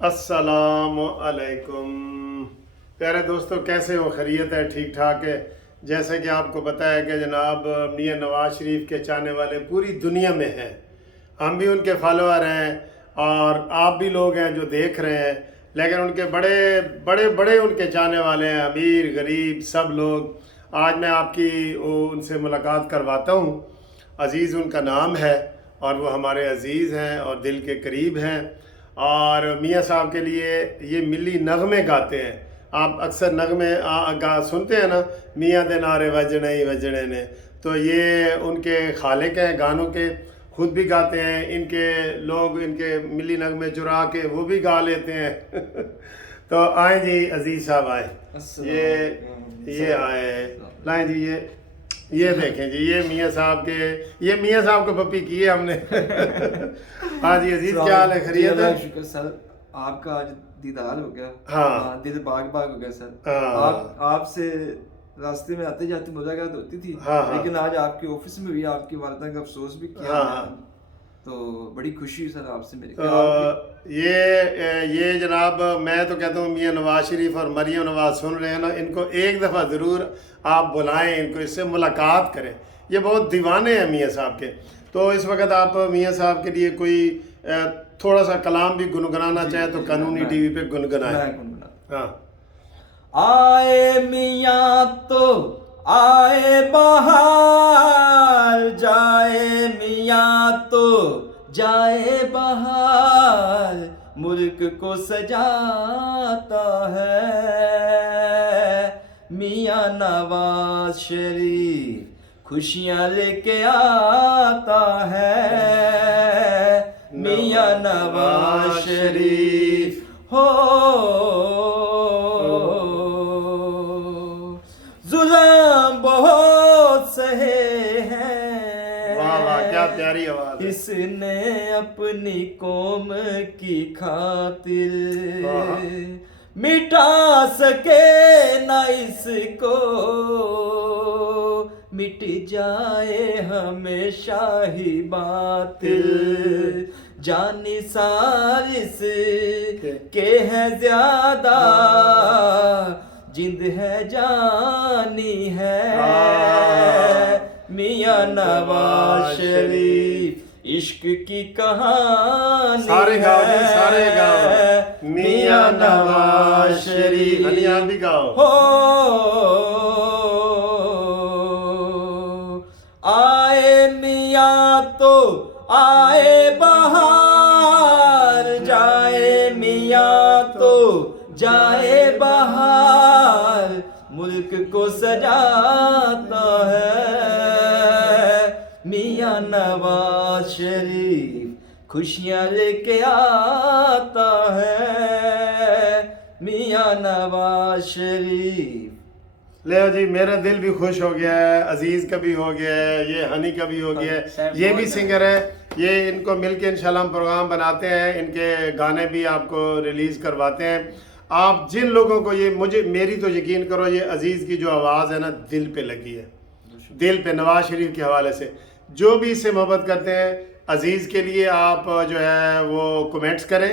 अस्सलामु अलैकुम। प्यारे दोस्तों, कैसे हो? खैरियत है? ठीक ठाक है। जैसे कि आपको पता है कि जनाब मियां नवाज शरीफ के चाहने वाले पूरी दुनिया में हैं। हम भी उनके फॉलोअर हैं और आप भी लोग हैं जो देख रहे हैं। लेकिन उनके बड़े बड़े बड़े उनके चाहने वाले हैं, अमीर गरीब सब लोग। आज मैं आपकी उनसे मुलाकात करवाता हूँ। अज़ीज़ उनका नाम है और वो हमारे अज़ीज़ हैं और दिल के करीब हैं। और मियाँ साहब के लिए ये मिली नगमे गाते हैं। आप अक्सर नगमे सुनते हैं ना, मियाँ दे नारे वजने ही वजने ने। तो ये उनके खालिक हैं गानों के, खुद भी गाते हैं। इनके लोग इनके मिली नगमे चुरा के वो भी गा लेते हैं। तो आए जी, अजीज़ साहब आए। ये आए, लाएं जी। ये देखें जी, ये मियाँ साहब को पप्पी की है हमने। हाँ जी अजीज, क्या हाल है? खैरियत है? शुक्र सर, आपका आज दीदार हो गया। हाँ, दिल बाग बाग हो गया सर। हाँ, आपसे रास्ते में आते जाते मुलाकात होती थी। हाँ, हाँ, लेकिन आज आपके ऑफिस में भी आपकी वालदा का अफसोस भी किया। हाँ। तो बड़ी खुशी हुई सर आपसे मेरे तो ये जनाब, मैं तो कहता हूँ मियाँ नवाज शरीफ और मरियम नवाज सुन रहे हैं ना, इनको एक दफ़ा ज़रूर आप बुलाएं, इनको इससे मुलाकात करें। ये बहुत दीवाने हैं मियाँ साहब के। तो इस वक्त आप मियाँ साहब के लिए कोई थोड़ा सा कलाम भी गुनगुनाना चाहें तो कानूनी टीवी पे गुनगुनाएं। हाँ। आए मियाँ तो आए बहार, जाए मियाँ तो जाए बहार, मुल्क को सजाता है मियाँ नवाज शरीफ, खुशियाँ लेके आता है मियाँ नवाज शरीफ हो। जुल्म बहुत सहे हैं, वाह वाह, क्या प्यारी आवाज है। इसने अपनी कौम की खातिर मिटा सके ना इसको, मिट जाए हमेशा ही बातिल। जानी सारिस के है ज्यादा, जिंद है जानी है मियाँ नवाज शरीफ, इश्क की कहानी सारे गाओ जी, सारे गाओ। है मियाँ नवाज शरीफ। अलियान भी गाओ। हो आए मियाँ तो आए बहार, जाए मियाँ तो जाए बहार, मुल्क को सजाता है मियाँ नवाज शरीफ, खुशियाँ लेके आता है मियाँ नवाज शरीफ। ले जी, मेरा दिल भी खुश हो गया है, अजीज़ का भी हो गया है, ये हनी का भी हो गया है। ये भी सिंगर है। ये इनको मिलके इंशाल्लाह हम प्रोग्राम बनाते हैं, इनके गाने भी आपको रिलीज़ करवाते हैं। आप जिन लोगों को मेरी तो यकीन करो, ये अजीज़ की जो आवाज़ है ना, दिल पे लगी है, दिल पे। नवाज शरीफ के हवाले से जो भी इससे मोहब्बत करते हैं, अजीज़ के लिए आप जो है वो कमेंट्स करें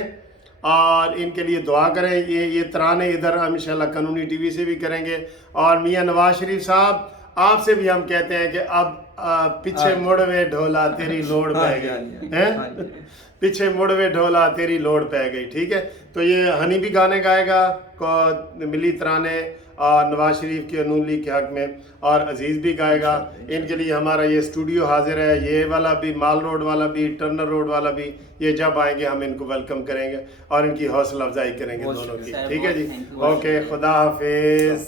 और इनके लिए दुआ करें। ये तराने इधर हम इंशाल्लाह कानूनी टीवी से भी करेंगे। और मियाँ नवाज शरीफ साहब, आपसे भी हम कहते हैं कि अब पीछे मुड़वे ढोला तेरी लोड़ पै गई है। पीछे मुड़वे ढोला तेरी लोड़ पै गई। ठीक है, तो ये हनी भी गाने गाएगा को मिली तराने और नवाज शरीफ के अनूली के हक में, और अजीज़ भी गाएगा। इनके लिए हमारा ये स्टूडियो हाजिर है, ये वाला भी, माल रोड वाला भी, टर्नर रोड वाला भी। ये जब आएंगे हम इनको वेलकम करेंगे और इनकी हौसला अफजाई करेंगे दोनों की। ठीक है जी, ओके, खुदा हाफिज।